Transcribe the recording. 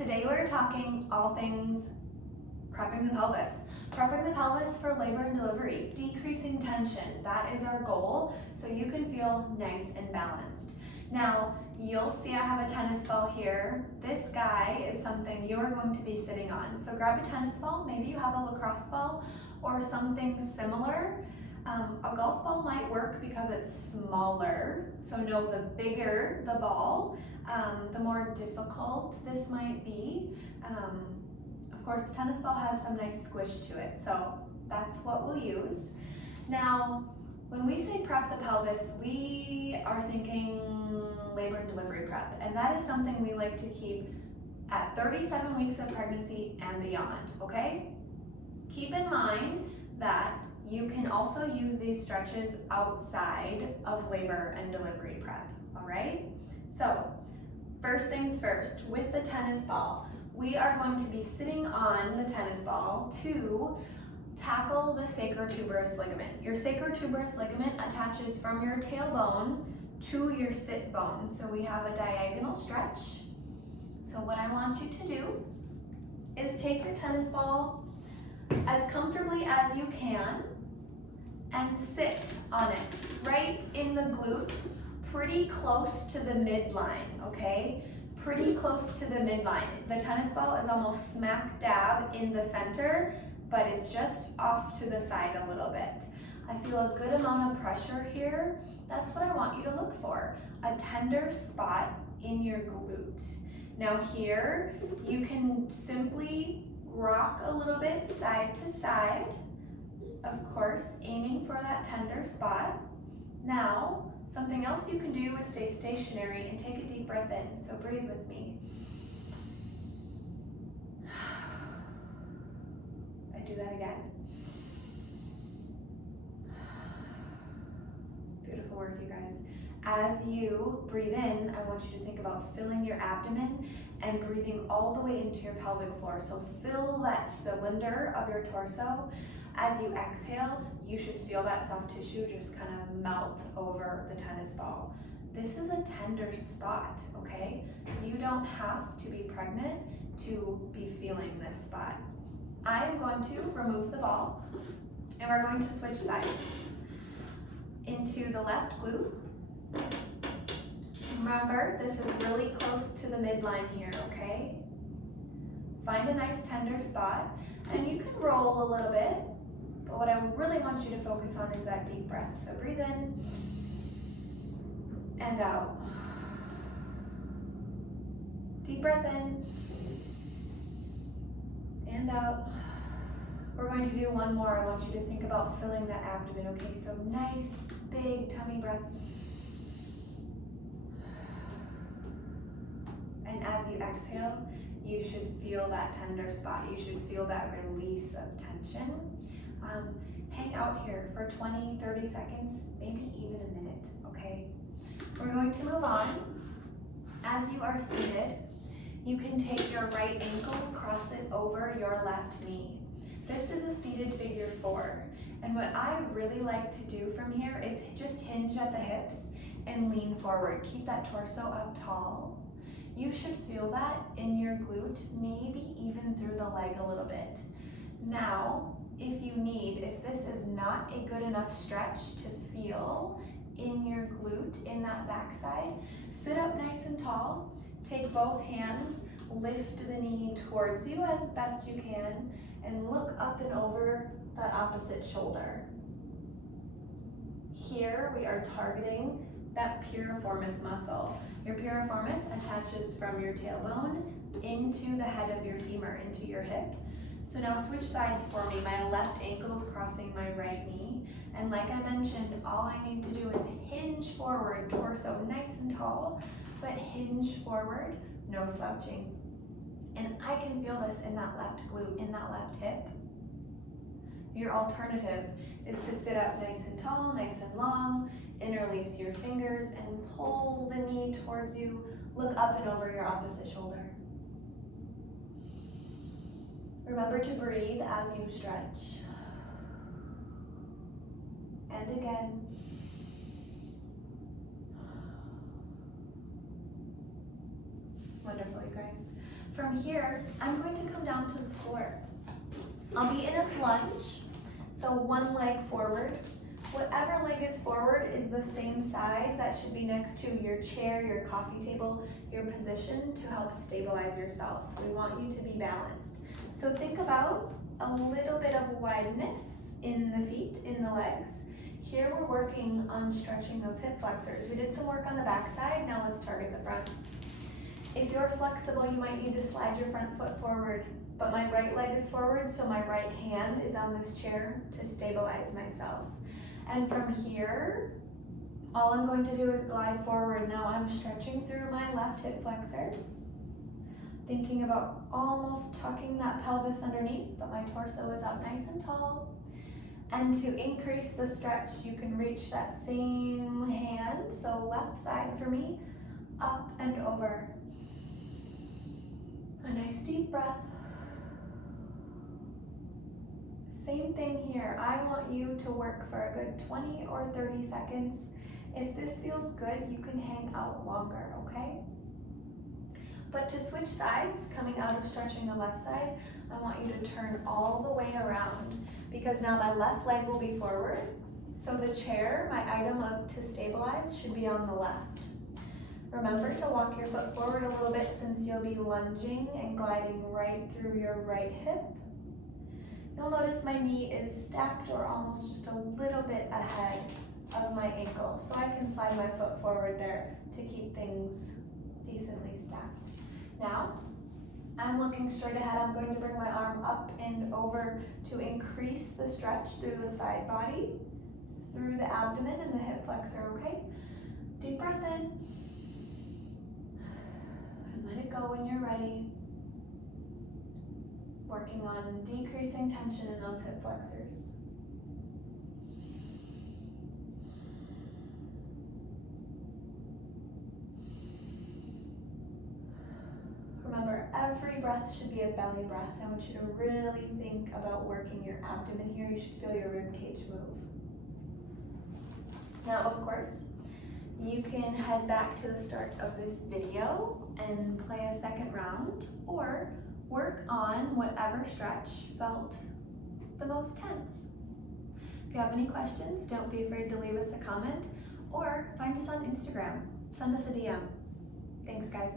Today we're talking all things prepping the pelvis. Prepping the pelvis for labor and delivery, decreasing tension, that is our goal, so you can feel nice and balanced. Now, you'll see I have a tennis ball here. This guy is something you're going to be sitting on. So grab a tennis ball, maybe you have a lacrosse ball or something similar. A golf ball might work because it's smaller, so know the bigger the ball, the more difficult this might be. Of course, the tennis ball has some nice squish to it, so that's what we'll use. Now, when we say prep the pelvis, we are thinking labor and delivery prep, and that is something we like to keep at 37 weeks of pregnancy and beyond, okay? Keep in mind that you can also use these stretches outside of labor and delivery prep, all right? So, first things first, with the tennis ball, we are going to be sitting on the tennis ball to tackle the sacrotuberous ligament. Your sacrotuberous ligament attaches from your tailbone to your sit bone. So we have a diagonal stretch. So what I want you to do is take your tennis ball as comfortably as you can and sit on it right in the glute, pretty close to the midline, okay? Pretty close to the midline. The tennis ball is almost smack dab in the center, but it's just off to the side a little bit. I feel a good amount of pressure here. That's what I want you to look for, a tender spot in your glute. Now here, you can simply rock a little bit side to side, of course, aiming for that tender spot. Now, something else you can do is stay stationary and take a deep breath in. So breathe with me. I do that again. Beautiful work, you guys. As you breathe in, I want you to think about filling your abdomen and breathing all the way into your pelvic floor. So fill that cylinder of your torso. As you exhale, you should feel that soft tissue just kind of melt over the tennis ball. This is a tender spot, okay? You don't have to be pregnant to be feeling this spot. I am going to remove the ball and we're going to switch sides into the left glute. Remember, this is really close to the midline here, okay? Find a nice tender spot and you can roll a little bit. But what I really want you to focus on is that deep breath. So breathe in and out. Deep breath in and out. We're going to do one more. I want you to think about filling that abdomen, okay? So nice, big tummy breath. And as you exhale, you should feel that tender spot. You should feel that release of tension. Hang out here for 20, 30 seconds, maybe even a minute, okay? We're going to move on. As you are seated, you can take your right ankle, cross it over your left knee. This is a seated figure 4. And what I really like to do from here is just hinge at the hips and lean forward. Keep that torso up tall. You should feel that in your glute, maybe even through the leg a little bit. Now, if this is not a good enough stretch to feel in your glute, in that backside, sit up nice and tall, take both hands, lift the knee towards you as best you can, and look up and over that opposite shoulder. Here we are targeting that piriformis muscle. Your piriformis attaches from your tailbone into the head of your femur, into your hip. So now switch sides for me. My left ankle is crossing my right knee. And like I mentioned, all I need to do is hinge forward, torso nice and tall, but hinge forward, no slouching. And I can feel this in that left glute, in that left hip. Your alternative is to sit up nice and tall, nice and long, interlace your fingers and pull the knee towards you. Look up and over your opposite shoulder. Remember to breathe as you stretch. And again. Wonderful, you guys. From here, I'm going to come down to the floor. I'll be in a lunge, so one leg forward. Whatever leg is forward is the same side. That should be next to your chair, your coffee table, your position to help stabilize yourself. We want you to be balanced. So think about a little bit of wideness in the feet, in the legs. Here we're working on stretching those hip flexors. We did some work on the back side, now let's target the front. If you're flexible, you might need to slide your front foot forward, but my right leg is forward, so my right hand is on this chair to stabilize myself. And from here, all I'm going to do is glide forward. Now I'm stretching through my left hip flexor, thinking about almost tucking that pelvis underneath, but my torso is up nice and tall. And to increase the stretch, you can reach that same hand, so left side for me, up and over. A nice deep breath. Same thing here. I want you to work for a good 20 or 30 seconds. If this feels good, you can hang out longer, okay? But to switch sides, coming out of stretching the left side, I want you to turn all the way around because now my left leg will be forward. So the chair, my item to stabilize, should be on the left. Remember to walk your foot forward a little bit since you'll be lunging and gliding right through your right hip. You'll notice my knee is stacked or almost just a little bit ahead of my ankle, so I can slide my foot forward there to keep things decently stacked. Now, I'm looking straight ahead. I'm going to bring my arm up and over to increase the stretch through the side body, through the abdomen and the hip flexor, okay? Deep breath in, and let it go when you're ready. Working on decreasing tension in those hip flexors. Remember, every breath should be a belly breath. I want you to really think about working your abdomen here. You should feel your rib cage move. Now, of course, you can head back to the start of this video and play a second round, or work on whatever stretch felt the most tense. If you have any questions, don't be afraid to leave us a comment or find us on Instagram. Send us a DM. Thanks, guys.